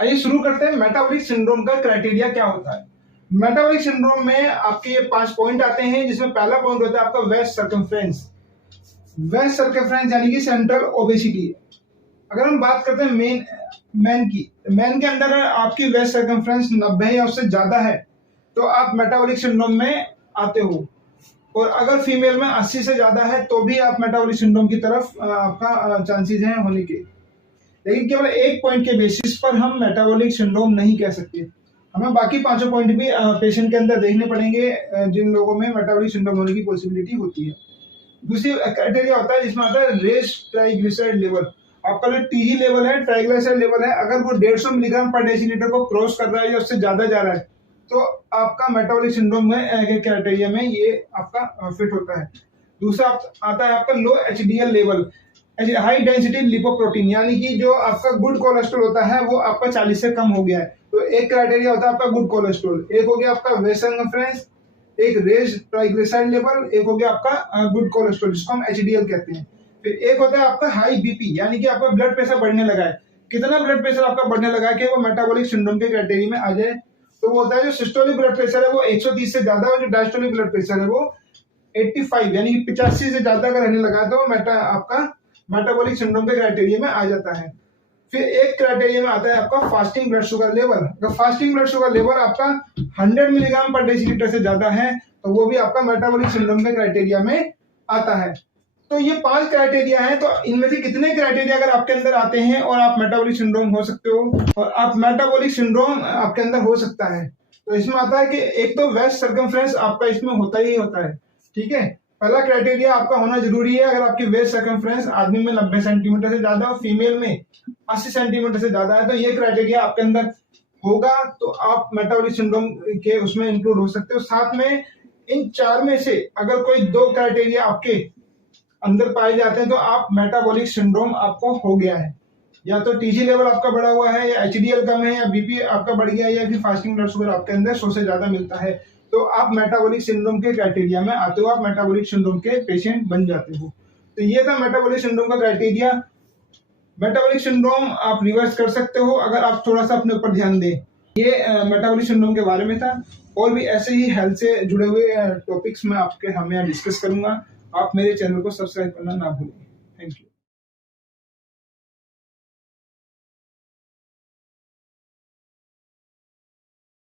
आइए शुरू करते हैं मेटाबॉलिक सिंड्रोम का क्राइटेरिया क्या होता है। मेटाबॉलिक सिंड्रोम में आपके ये 5 पॉइंट आते हैं, जिसमें पहला पॉइंट होता है आपका वेस्ट सर्कमफ्रेंस। वेस्ट सर्कमफ्रेंस यानी कि सेंट्रल ओबेसिटी। अगर हम बात करते हैं मैन के अंदर आपकी वेस्ट सर्कमफ्रेंस 90 या उससे ज्यादा है तो आप मेटाबॉलिक सिंड्रोम में आते हो, और अगर फीमेल में 80 से ज्यादा है तो भी आप मेटाबॉलिक सिंड्रोम की तरफ आपका चांसेस हैं होने के। लेकिन केवल एक पॉइंट के बेसिस पर हम मेटाबॉलिक सिंड्रोम नहीं कह सकते, हमें बाकी पांचों पॉइंट भी पेशेंट के अंदर देखने पड़ेंगे जिन लोगों में मेटाबॉलिक सिंड्रोम होने की पॉसिबिलिटी होती है। दूसरी क्राइटेरिया होता है जिसमें आता है रेस ट्राइग्लिसराइड लेवल। आपका जो टीजी लेवल है, ट्राइग्लिसराइड लेवल है, अगर वो 150 मिलीग्राम पर डेसीलीटर को क्रॉस कर रहा है या उससे ज्यादा जा रहा है तो आपका मेटाबॉलिक सिंड्रोम में क्राइटेरिया में ये आपका फिट होता है। दूसरा आता है आपका low HDL level, high density lipoprotein, यानी कि जो आपका गुड कोलेस्ट्रॉल होता है वो आपका 40 से कम हो गया है। तो एक क्राइटेरिया होता है आपका गुड कोलेस्ट्रॉल, एक हो गया आपका वेस्ट सर्कमफ्रेंस, एक रेज ट्राइग्लिसराइड लेवल, एक हो गया आपका गुड कोलेस्ट्रॉल जिसको हम एचडीएल कहते हैं। फिर एक होता है आपका हाई बीपी, यानी कि आपका ब्लड प्रेशर बढ़ने लगा है। कितना ब्लड प्रेशर आपका बढ़ने लगा है कि वो मेटाबॉलिक सिंड्रोम के क्राइटेरिया में आ जाए। तो वो होता है जो सिस्टोलिक ब्लड प्रेशर है वो 130 से ज्यादा, और जो डायस्टोलिक ब्लड प्रेशर है वो 85 यानी कि 85 से ज्यादा अगर रहने लगा तो आपका मेटाबॉलिक सिंड्रोम के क्राइटेरिया में आ जाता है। फिर एक क्राइटेरिया में आता है आपका फास्टिंग ब्लड शुगर लेवल। अगर फास्टिंग ब्लड शुगर लेवल आपका 100 मिलीग्राम पर डेसीलीटर से ज्यादा है तो वो भी आपका मेटाबॉलिक सिंड्रोम के क्राइटेरिया में आता है। तो ये 5 क्राइटेरिया हैं, तो इनमें से कितने क्राइटेरिया अगर आपके अंदर आते हैं और आप मेटाबॉलिक सिंड्रोम हो सकते हो, और आप मेटाबॉलिक सिंड्रोम आपके अंदर हो सकता है। तो इसमें आता है कि एक तो वेस्ट सर्कमफ्रेंस आपका इसमें होता ही होता है, ठीक है। पहला क्राइटेरिया आपका होना जरूरी है, अगर आपकी वेस्ट सर्कमफ्रेंस आदमी में 90 सेंटीमीटर से ज्यादा और फीमेल में 80 सेंटीमीटर से ज्यादा है तो ये क्राइटेरिया आपके अंदर होगा तो आप मेटाबॉलिक सिंड्रोम के उसमें इंक्लूड हो सकते हो। साथ में इन 4 में से अगर कोई 2 क्राइटेरिया आपके अंदर पाए जाते हैं तो आप मेटाबॉलिक सिंड्रोम आपको हो गया है। या तो टीजी लेवल आपका बढ़ा हुआ है, या एचडीएल कम है, या बीपी आपका बढ़ गया है, या फिर फास्टिंग ब्लड शुगर आपके अंदर 100 से ज्यादा मिलता है, तो आप मेटाबॉलिक सिंड्रोम के क्राइटेरिया में आते हो, आप मेटाबॉलिक सिंड्रोम के पेशेंट बन जाते हो। तो ये था मेटाबॉलिक सिंड्रोम का क्राइटेरिया। मेटाबॉलिक सिंड्रोम आप रिवर्स कर सकते हो अगर आप थोड़ा सा अपने ऊपर ध्यान दें। ये मेटाबॉलिक सिंड्रोम के बारे में था, और भी ऐसे ही हेल्थ से जुड़े हुए टॉपिक्स में हम यहाँ डिस्कस करूंगा। आप मेरे चैनल को सब्सक्राइब करना ना भूलें। Thank you.